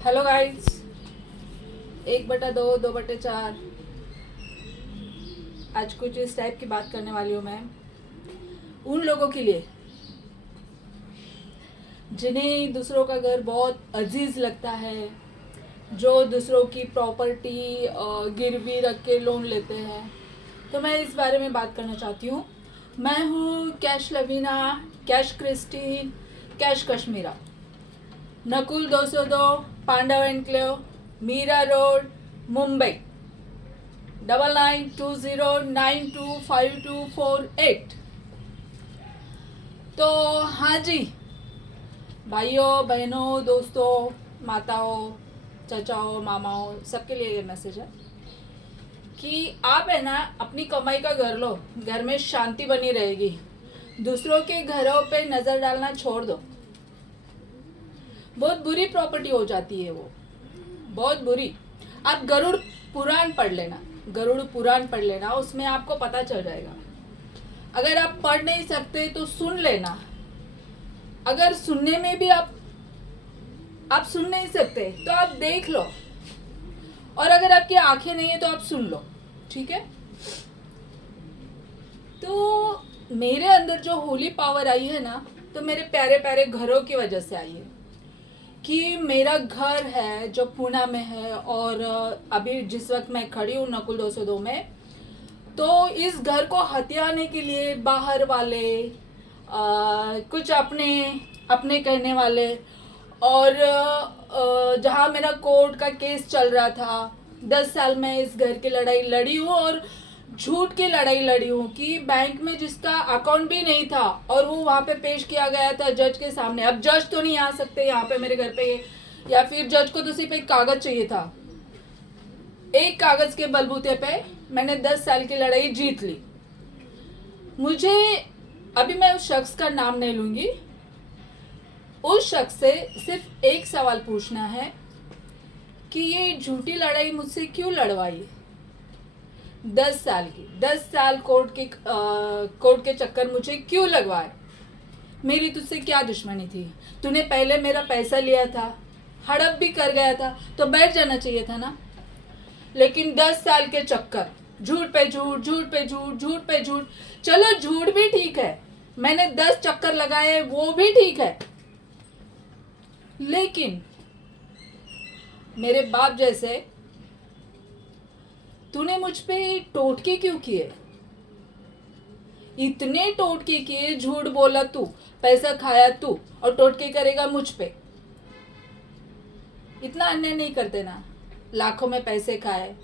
Hello guys, 1/2 2/4। आज कुछ इस टाइप की बात करने वाली हूँ मैं उन लोगों के लिए जिन्हें दूसरों का घर बहुत अजीज लगता है, जो दूसरों की प्रॉपर्टी गिरवी रख के लोन लेते हैं। तो मैं इस बारे में बात करना चाहती हूँ। मैं हूँ कैश लवीना, कैश क्रिस्टीन, कैश कश्मीरा, नकुल 202, पांडव एनक्लेव, मीरा रोड, मुंबई, 9920925248। तो हाँ जी, भाइयों बहनों दोस्तों माताओं चाचाओं मामाओं सबके लिए ये मैसेज है कि आप है ना अपनी कमाई का घर लो, घर में शांति बनी रहेगी। दूसरों के घरों पे नज़र डालना छोड़ दो। बहुत बुरी प्रॉपर्टी हो जाती है वो, बहुत बुरी। आप गरुड़ पुराण पढ़ लेना, गरुड़ पुराण पढ़ लेना, उसमें आपको पता चल जाएगा। अगर आप पढ़ नहीं सकते तो सुन लेना। अगर सुनने में भी आप सुन नहीं सकते तो आप देख लो, और अगर आपकी आंखें नहीं है तो आप सुन लो, ठीक है। तो मेरे अंदर जो होली पावर आई है ना, तो मेरे प्यारे प्यारे घरों की वजह से आई है कि मेरा घर है जो पूना में है, और अभी जिस वक्त मैं खड़ी हूँ नकुल 202 में, तो इस घर को हथियाने के लिए बाहर वाले कुछ अपने अपने कहने वाले, और जहाँ मेरा कोर्ट का केस चल रहा था, 10 साल में इस घर की लड़ाई लड़ी हूँ, और झूठ की लड़ाई लड़ी हूँ कि बैंक में जिसका अकाउंट भी नहीं था और वो वहाँ पे पेश किया गया था जज के सामने। अब जज तो नहीं आ सकते यहाँ पे मेरे घर पे, या फिर जज को तो सिर्फ एक कागज चाहिए था। एक कागज के बलबूते पे मैंने 10 साल की लड़ाई जीत ली। मुझे अभी मैं उस शख्स का नाम नहीं लूंगी, उस शख्स से सिर्फ एक सवाल पूछना है कि ये झूठी लड़ाई मुझसे क्यों लड़वाई। 10 साल की, 10 साल कोर्ट के चक्कर मुझे क्यों लगवाए। मेरी तुझसे क्या दुश्मनी थी? तूने पहले मेरा पैसा लिया था, हड़प भी कर गया था, तो बैठ जाना चाहिए था ना। लेकिन 10 साल के चक्कर, झूठ पे झूठ, झूठ पे झूठ, झूठ पे झूठ। चलो झूठ भी ठीक है, मैंने 10 चक्कर लगाए वो भी ठीक है, लेकिन मेरे बाप जैसे तूने मुझ पे टोटके क्यों किए? इतने टोटके किए, झूठ बोला तू, पैसा खाया तू, और टोटके करेगा मुझ पे। इतना अन्याय नहीं करते ना। लाखों में पैसे खाए,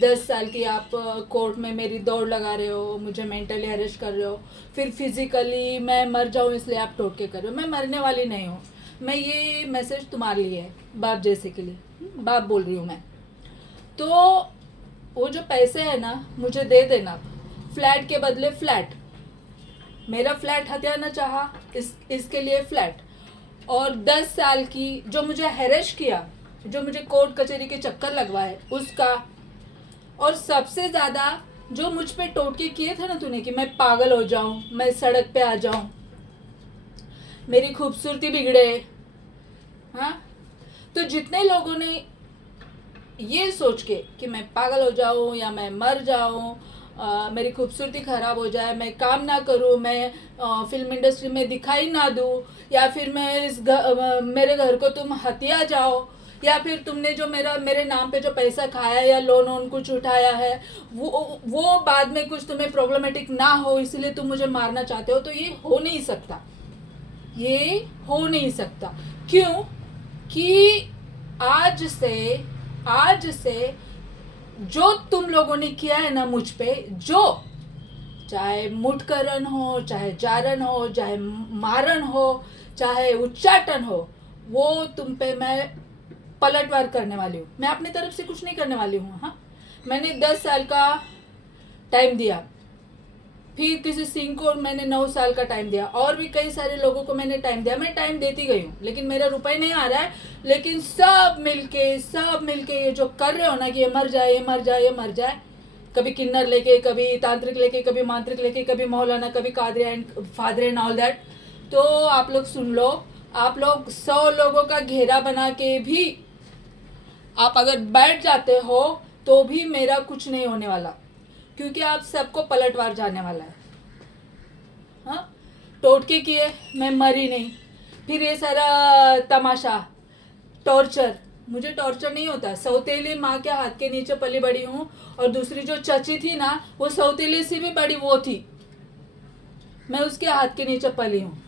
10 साल की आप कोर्ट में मेरी दौड़ लगा रहे हो, मुझे मेंटली अरेस्ट कर रहे हो, फिर फिजिकली मैं मर जाऊँ इसलिए आप टोटके कर रहे हो। मैं मरने वाली नहीं हूँ। मैं ये मैसेज तुम्हारे लिए है, बाप जैसे के लिए, बाप बोल रही हूँ मैं। तो वो जो पैसे है ना मुझे दे देना, फ्लैट के बदले फ्लैट। मेरा फ्लैट हथियाना चाहा, इसके लिए फ्लैट। और 10 साल की जो मुझे हैरेश किया, जो मुझे कोर्ट कचहरी के चक्कर लगवाए उसका, और सबसे ज़्यादा जो मुझ पे टोटके किए थे ना तूने कि मैं पागल हो जाऊं, मैं सड़क पे आ जाऊं, मेरी खूबसूरती बिगड़े। हाँ, तो जितने लोगों ने ये सोच के कि मैं पागल हो जाऊं या मैं मर जाऊं, मेरी खूबसूरती ख़राब हो जाए, मैं काम ना करूं, मैं फिल्म इंडस्ट्री में दिखाई ना दूं, या फिर मैं मेरे घर को तुम हत्या जाओ, या फिर तुमने जो मेरे नाम पे जो पैसा खाया या लोन वोन कुछ उठाया है वो बाद में कुछ तुम्हें प्रॉब्लमेटिक ना हो इसलिए तुम मुझे मारना चाहते हो, तो ये हो नहीं सकता। ये हो नहीं सकता। क्यों? कि आज से जो तुम लोगों ने किया है ना मुझ पे, जो चाहे मुठकरण हो, चाहे जारण हो, चाहे मारण हो, चाहे उच्चाटन हो, वो तुम पे मैं पलटवार करने वाली हूँ। मैं अपनी तरफ से कुछ नहीं करने वाली हूँ। हाँ, मैंने 10 साल का टाइम दिया, फिर किसी सिंह को मैंने 9 साल का टाइम दिया, और भी कई सारे लोगों को मैंने टाइम दिया। मैं टाइम देती गई हूँ, लेकिन मेरा रुपए नहीं आ रहा है। लेकिन सब मिलके ये जो कर रहे हो ना कि ये मर जाए, ये मर जाए, ये मर जाए, कभी किन्नर लेके, कभी तांत्रिक लेके, कभी मांत्रिक लेके, कभी मौलाना, कभी Qadri and father and all that. तो आप लोग सुन लो, आप लोग 100 लोगों का घेरा बना के भी आप अगर बैठ जाते हो तो भी मेरा कुछ नहीं होने वाला, क्योंकि आप सबको पलटवार जाने वाला है। हाँ, टोटके किए, मैं मरी नहीं, फिर ये सारा तमाशा, टॉर्चर, मुझे टॉर्चर नहीं होता। सौतेली माँ के हाथ के नीचे पली बड़ी हूँ, और दूसरी जो चची थी ना, वो सौतेली से भी बड़ी वो थी, मैं उसके हाथ के नीचे पली हूँ,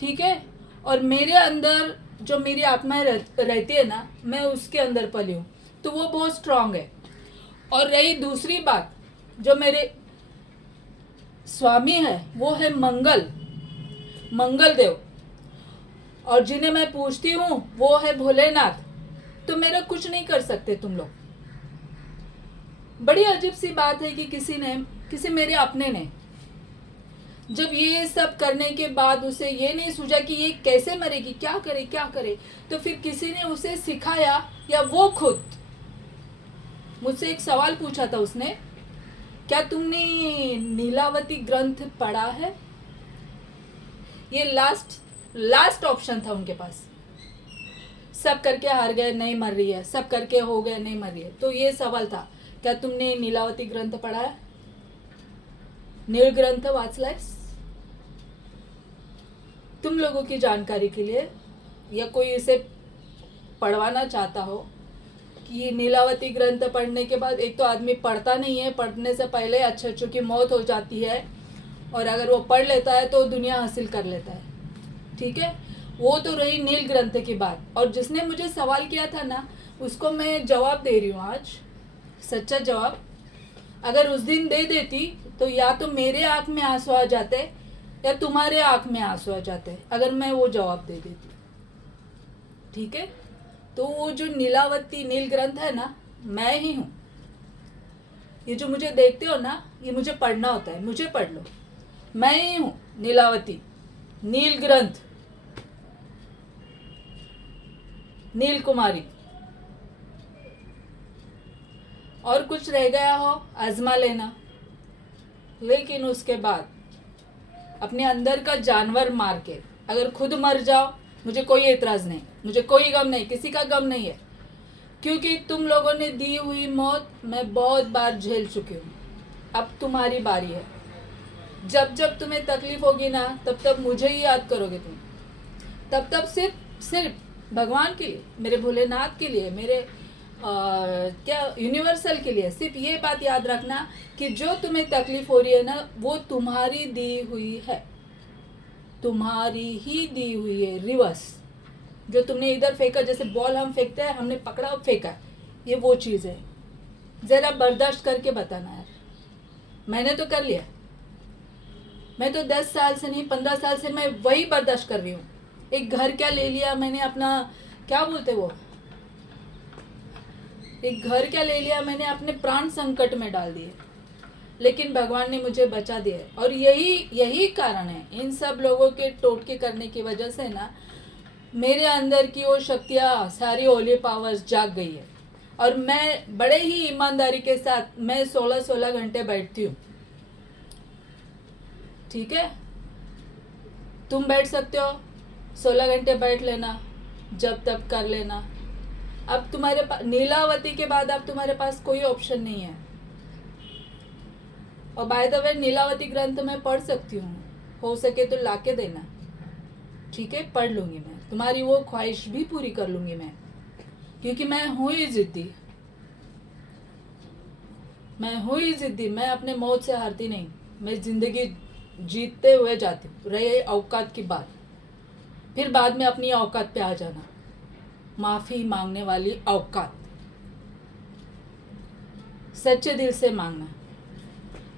ठीक है। और मेरे अंदर जो मेरी आत्मा रहती है ना, मैं उसके अंदर पली हूँ, तो वो बहुत स्ट्रांग है। और रही दूसरी बात, जो मेरे स्वामी है वो है मंगल देव, और जिन्हें मैं पूछती हूँ वो है भोलेनाथ। तो मेरा कुछ नहीं कर सकते तुम लोग। बड़ी अजीब सी बात है कि किसी मेरे अपने ने जब ये सब करने के बाद उसे ये नहीं सूझा कि ये कैसे मरेगी, क्या करे, तो फिर किसी ने उसे सिखाया, या वो खुद मुझसे एक सवाल पूछा था उसने, क्या तुमने नीलावती ग्रंथ पढ़ा है? ये लास्ट ऑप्शन था उनके पास। सब करके हार गए, नहीं मर रही है, सब करके हो गए, नहीं मर रही है, तो ये सवाल था, क्या तुमने नीलावती ग्रंथ पढ़ा है? नील ग्रंथ वाचलायस? तुम लोगों की जानकारी के लिए, या कोई इसे पढ़वाना चाहता हो, कि ये नीलावती ग्रंथ पढ़ने के बाद एक तो आदमी पढ़ता नहीं है, पढ़ने से पहले अच्छों की मौत हो जाती है, और अगर वो पढ़ लेता है तो दुनिया हासिल कर लेता है, ठीक है। वो तो रही नील ग्रंथ की बात। और जिसने मुझे सवाल किया था ना, उसको मैं जवाब दे रही हूँ आज, सच्चा जवाब। अगर उस दिन दे देती तो या तो मेरे आँख में आंसू आ जाते, या तुम्हारे आँख में आंसू आ जाते, अगर मैं वो जवाब दे देती, ठीक है। तो वो जो नील ग्रंथ है ना, मैं ही हूँ। ये जो मुझे देखते हो ना, ये मुझे पढ़ना होता है, मुझे पढ़ लो, मैं ही हूँ नीलावती, नील ग्रंथ, नील कुमारी। और कुछ रह गया हो आजमा लेना, लेकिन उसके बाद अपने अंदर का जानवर मार के अगर खुद मर जाओ, मुझे कोई एतराज़ नहीं, मुझे कोई गम नहीं, किसी का गम नहीं है, क्योंकि तुम लोगों ने दी हुई मौत मैं बहुत बार झेल चुकी हूँ। अब तुम्हारी बारी है। जब जब तुम्हें तकलीफ होगी ना, तब तब मुझे ही याद करोगे तुम, तब सिर्फ भगवान के लिए, मेरे भोलेनाथ के लिए, मेरे क्या यूनिवर्सल के लिए, सिर्फ ये बात याद रखना कि जो तुम्हें तकलीफ हो रही है ना, वो तुम्हारी दी हुई है, तुम्हारी ही दी हुई है, रिवर्स। जो तुमने इधर फेंका, जैसे बॉल हम फेंकते हैं, हमने पकड़ा और फेंका, ये वो चीज़ है। ज़रा बर्दाश्त करके बताना यार। मैंने तो कर लिया, मैं तो 10 साल से नहीं 15 साल से मैं वही बर्दाश्त कर रही हूँ। एक घर क्या ले लिया मैंने अपना, क्या बोलते वो, एक घर क्या ले लिया मैंने, अपने प्राण संकट में डाल दिए, लेकिन भगवान ने मुझे बचा दिया है। और यही कारण है इन सब लोगों के टोटके करने की वजह से ना, मेरे अंदर की वो शक्तियाँ सारी होली पावर्स जाग गई है। और मैं बड़े ही ईमानदारी के साथ मैं 16-16 घंटे बैठती हूँ, ठीक है। तुम बैठ सकते हो, 16 घंटे बैठ लेना, जब तब कर लेना। अब तुम्हारे पास नीलावती के बाद अब तुम्हारे पास कोई ऑप्शन नहीं है। और बाय द वे नीलावती ग्रंथ मैं पढ़ सकती हूँ, हो सके तो लाके देना, ठीक है। पढ़ लूँगी मैं, तुम्हारी वो ख्वाहिश भी पूरी कर लूँगी मैं, क्योंकि मैं हूँ ही ज़िद्दी, मैं अपने मौत से हारती नहीं, मैं ज़िंदगी जीतते हुए जाती हूँ। रहे औकात की बात, फिर बाद में अपनी औकात पे आ जाना, माफ़ी मांगने वाली औकात, सच्चे दिल से मांगना।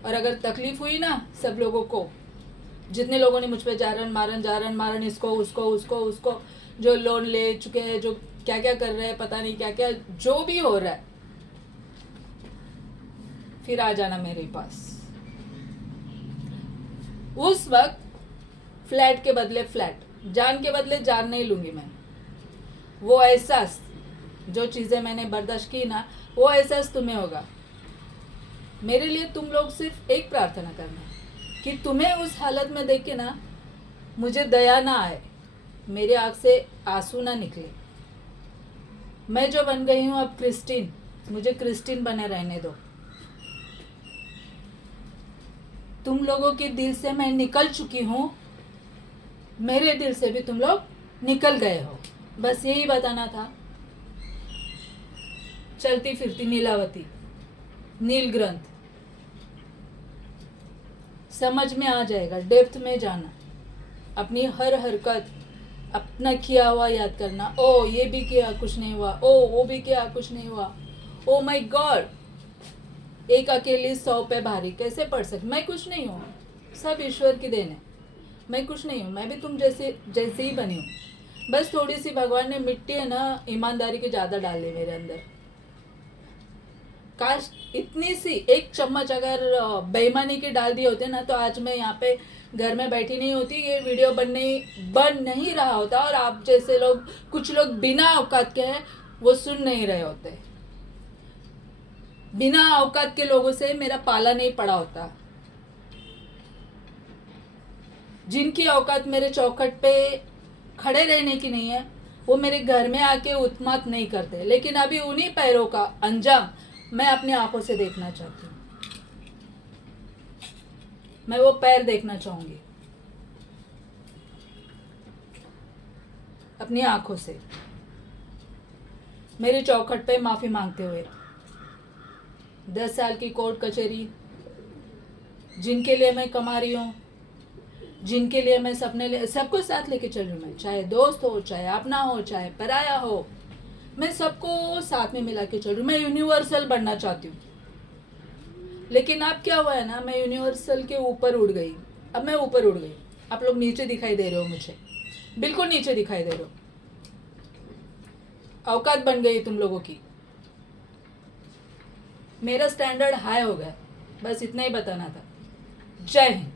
और अगर तकलीफ हुई ना, सब लोगों को, जितने लोगों ने मुझ पे जारन मारन, इसको उसको, जो लोन ले चुके हैं, जो क्या क्या कर रहे हैं, पता नहीं क्या क्या जो भी हो रहा है, फिर आ जाना मेरे पास। उस वक्त फ्लैट के बदले फ्लैट, जान के बदले जान नहीं लूँगी मैं। वो एहसास, जो चीज़ें मैंने बर्दाश्त की ना, वो एहसास तुम्हें होगा। मेरे लिए तुम लोग सिर्फ एक प्रार्थना करना, कि तुम्हें उस हालत में देख के ना मुझे दया ना आए, मेरे आँख से आंसू ना निकले, मैं जो बन गई हूँ अब क्रिस्टीन, मुझे क्रिस्टीन बने रहने दो। तुम लोगों के दिल से मैं निकल चुकी हूँ, मेरे दिल से भी तुम लोग निकल गए हो। बस यही बताना था। चलती फिरती नीलावती, नील ग्रंथ, समझ में आ जाएगा। डेप्थ में जाना, अपनी हर हरकत, अपना किया हुआ याद करना। ओ ये भी किया, कुछ नहीं हुआ। ओ वो भी किया, कुछ नहीं हुआ। ओ माय गॉड, एक अकेली 100 पे भारी कैसे पड़ सकती। मैं कुछ नहीं हूँ, सब ईश्वर की देन है। मैं कुछ नहीं हूँ, मैं भी तुम जैसे ही बनी हूँ। बस थोड़ी सी भगवान ने मिट्टी है ना ईमानदारी की ज़्यादा डाल ली मेरे अंदर। काश इतनी सी एक चम्मच अगर बेईमानी की डाल दिए होते ना, तो आज मैं यहाँ पे घर में बैठी नहीं होती, ये वीडियो बन नहीं रहा होता, और आप जैसे लोग, कुछ लोग बिना औकात के हैं वो सुन नहीं रहे होते। बिना औकात के लोगों से मेरा पाला नहीं पड़ा होता। जिनकी औकात मेरे चौखट पे खड़े रहने की नहीं है, वो मेरे घर में आके उत्मात नहीं करते। लेकिन अभी उन्हीं पैरों का अंजाम मैं अपनी आंखों से देखना चाहती हूँ। मैं वो पैर देखना चाहूंगी अपनी आंखों से, मेरे चौखट पे माफी मांगते हुए। 10 साल की कोर्ट कचहरी, जिनके लिए मैं कमा रही हूँ, जिनके लिए मैं सपने सबको साथ लेके चल रही हूँ। मैं चाहे दोस्त हो, चाहे अपना हो, चाहे पराया हो, मैं सबको साथ में मिला के चल रही हूँ। मैं यूनिवर्सल बनना चाहती हूँ। लेकिन अब क्या हुआ है ना, मैं यूनिवर्सल के ऊपर उड़ गई। अब मैं ऊपर उड़ गई, आप लोग नीचे दिखाई दे रहे हो मुझे, बिल्कुल नीचे दिखाई दे रहे हो। औकात बन गई तुम लोगों की, मेरा स्टैंडर्ड हाई हो गया। बस इतना ही बताना था। जय हिंद।